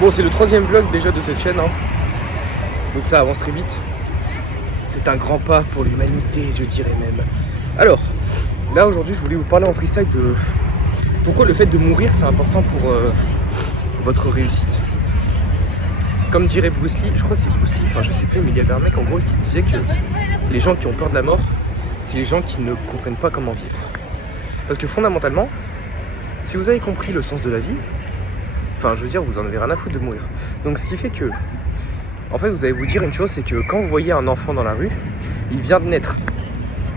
Bon, c'est le 3e vlog déjà de cette chaîne, hein. Donc ça avance très vite. C'est un grand pas pour l'humanité, je dirais même. Alors, là aujourd'hui, je voulais vous parler en freestyle de pourquoi le fait de mourir, c'est important pour votre réussite. Comme dirait Bruce Lee, je crois que c'est Bruce Lee, enfin je sais plus, mais il y avait un mec en gros qui disait que les gens qui ont peur de la mort, c'est les gens qui ne comprennent pas comment vivre. Parce que fondamentalement, si vous avez compris le sens de la vie, enfin je veux dire, vous en avez rien à foutre de mourir. Donc ce qui fait que, en fait vous allez vous dire une chose, c'est que quand vous voyez un enfant dans la rue, il vient de naître.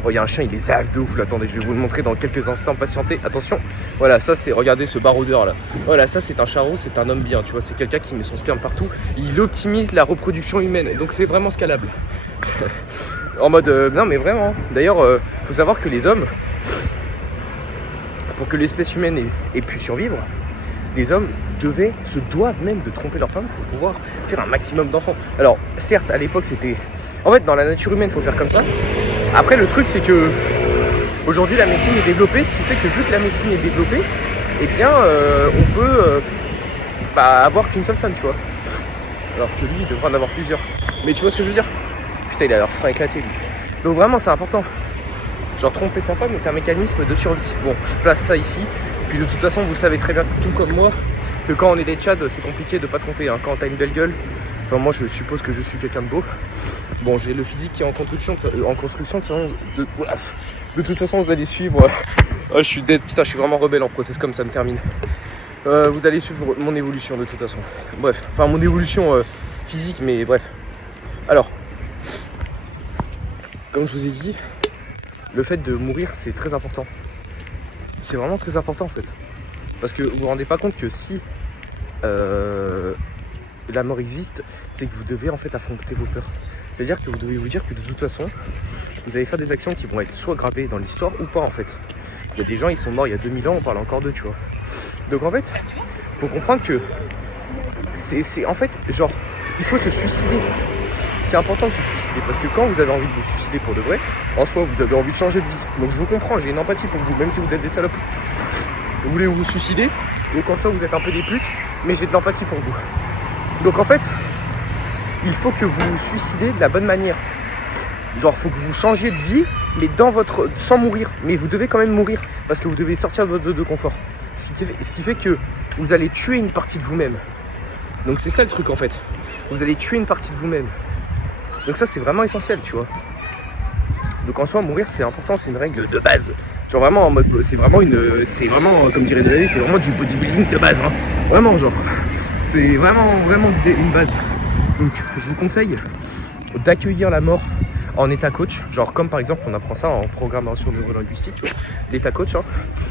Oh, il y a un chien, il est zaf de ouf là, attendez, je vais vous le montrer dans quelques instants, patientez, attention. Voilà, ça c'est, regardez ce baroudeur là. Voilà, ça c'est un charreau, c'est un homme bien, tu vois, c'est quelqu'un qui met son sperme partout. Il optimise la reproduction humaine, donc c'est vraiment scalable. En mode, non mais vraiment, d'ailleurs, faut savoir que les hommes, pour que l'espèce humaine ait pu survivre, les hommes se doivent même de tromper leur femme pour pouvoir faire un maximum d'enfants. Alors, certes, à l'époque c'était... En fait, dans la nature humaine, il faut faire comme ça. Après, le truc, c'est que aujourd'hui, la médecine est développée, ce qui fait que vu que la médecine est développée, eh bien, on peut avoir qu'une seule femme, tu vois. Alors que lui, il devrait en avoir plusieurs. Mais tu vois ce que je veux dire? Putain, il a l'air frais éclaté, lui. Donc vraiment, c'est important. Genre, tromper sa femme est un mécanisme de survie. Bon, je place ça ici. Puis de toute façon, vous savez très bien, tout comme moi, que quand on est des tchads, c'est compliqué de pas tromper. Hein. Quand t'as une belle gueule, enfin moi je suppose que je suis quelqu'un de beau. Bon, j'ai le physique qui est en construction, de toute façon vous allez suivre. Oh, je suis dead, putain, je suis vraiment rebelle en process comme ça me termine. Vous allez suivre mon évolution de toute façon. Bref, enfin mon évolution physique, mais bref. Alors, comme je vous ai dit, le fait de mourir c'est très important. C'est vraiment très important en fait. Parce que vous vous rendez pas compte que si la mort existe, c'est que vous devez en fait affronter vos peurs. C'est-à-dire que vous devez vous dire que de toute façon, vous allez faire des actions qui vont être soit gravées dans l'histoire ou pas en fait. Il y a des gens, ils sont morts il y a 2000 ans, on parle encore d'eux, tu vois. Donc en fait, faut comprendre que c'est en fait, genre, il faut se suicider. C'est important de se suicider parce que quand vous avez envie de vous suicider pour de vrai, en soi, vous avez envie de changer de vie. Donc je vous comprends, j'ai une empathie pour vous, même si vous êtes des salopes. Vous voulez vous suicider, donc en soi, vous êtes un peu des putes, mais j'ai de l'empathie pour vous. Donc en fait, il faut que vous vous suicidez de la bonne manière. Genre, il faut que vous changiez de vie, mais sans mourir. Mais vous devez quand même mourir, parce que vous devez sortir de votre zone de confort. Ce qui fait que vous allez tuer une partie de vous-même. Donc c'est ça le truc en fait. Vous allez tuer une partie de vous-même. Donc ça c'est vraiment essentiel, tu vois. Donc en soi, mourir c'est important, c'est une règle de base. Genre vraiment en mode, c'est vraiment comme dirait Delaney, c'est vraiment du bodybuilding de base, hein. Vraiment genre, c'est vraiment une base. Donc je vous conseille d'accueillir la mort en état coach, genre comme par exemple on apprend ça en programmation neurolinguistique, l'état coach, hein.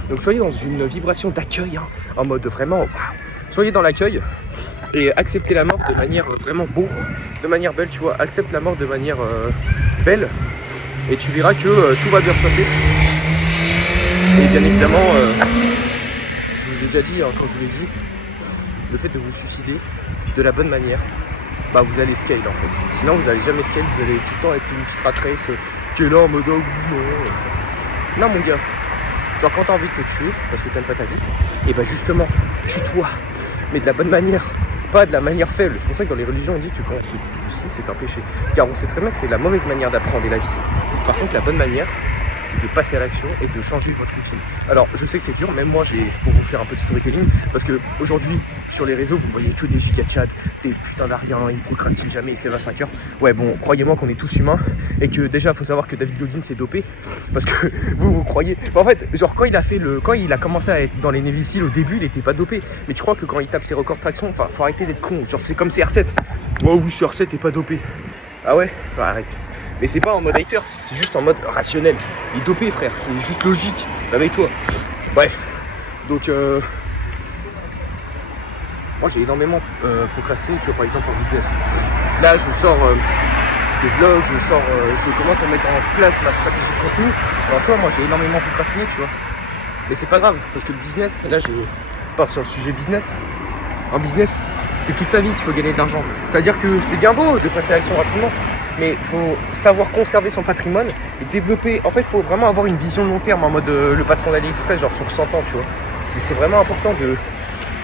Donc soyez dans une vibration d'accueil, hein, en mode vraiment, wow. Soyez dans l'accueil et acceptez la mort de manière vraiment beau, de manière belle, tu vois, accepte la mort de manière belle et tu verras que tout va bien se passer. Et bien évidemment, je vous ai déjà dit, hein, quand je vous l'ai dit, le fait de vous suicider de la bonne manière, bah vous allez scale en fait. Sinon vous allez jamais scale, vous allez tout le temps être une petite rat race qui est là en mode oh non. Non mon gars, genre quand t'as envie de te tuer parce que t'aimes pas ta vie, et bah justement, tue-toi, mais de la bonne manière, pas de la manière faible. C'est pour ça que dans les religions on dit que quand on se suicide c'est un péché. Car on sait très bien que c'est la mauvaise manière d'apprendre la vie. Par contre la bonne manière, c'est de passer à l'action et de changer votre routine. Alors je sais que c'est dur, même moi j'ai pour vous faire un petit storytelling, parce que aujourd'hui sur les réseaux vous voyez que des giga chats, des putains d'ariens, ils procrastinent jamais, ils se lèvent à 5h. Ouais bon, croyez-moi qu'on est tous humains et que déjà faut savoir que David Goggins s'est dopé, parce que vous croyez. En fait, genre quand il a commencé à être dans les Navy Seals au début, il était pas dopé. Mais tu crois que quand il tape ses records de traction, enfin faut arrêter d'être con, genre c'est comme CR7. Oh oui, CR7 est pas dopé. Ah ouais? Bah arrête. Mais c'est pas en mode haters, c'est juste en mode rationnel. Il est dopé frère, c'est juste logique. Réveille-toi. Bref. Donc moi j'ai énormément procrastiné, tu vois, par exemple en business. Là je sors des vlogs, je commence à mettre en place ma stratégie de contenu. En soi moi j'ai énormément procrastiné, tu vois. Mais c'est pas grave, parce que le business, là je pars sur le sujet business. En business, c'est toute sa vie qu'il faut gagner de l'argent. C'est-à-dire que c'est bien beau de passer à l'action rapidement, mais il faut savoir conserver son patrimoine et développer. En fait, il faut vraiment avoir une vision de long terme en mode le patron d'AliExpress, genre sur 100 ans, tu vois. C'est vraiment important de...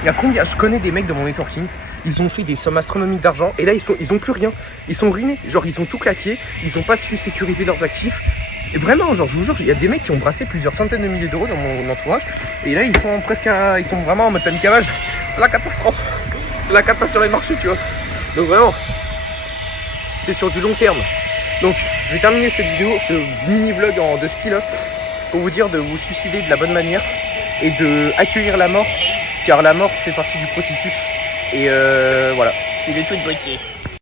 Il y a combien... Je connais des mecs de mon networking ils ont fait des sommes astronomiques d'argent et là ils ont plus rien, ils sont ruinés, genre ils ont tout claqué, ils ont pas su sécuriser leurs actifs. Et vraiment, genre je vous jure, il y a des mecs qui ont brassé plusieurs centaines de milliers d'euros dans mon entourage et là ils sont ils sont vraiment en mode cavage. C'est la catastrophe, c'est la catastrophe sur les marchés, tu vois. Donc vraiment, c'est sur du long terme. Donc je vais terminer cette vidéo, ce mini vlog de ski là, pour vous dire de vous suicider de la bonne manière et de accueillir la mort, car la mort fait partie du processus. Et voilà, c'est des trucs briqués.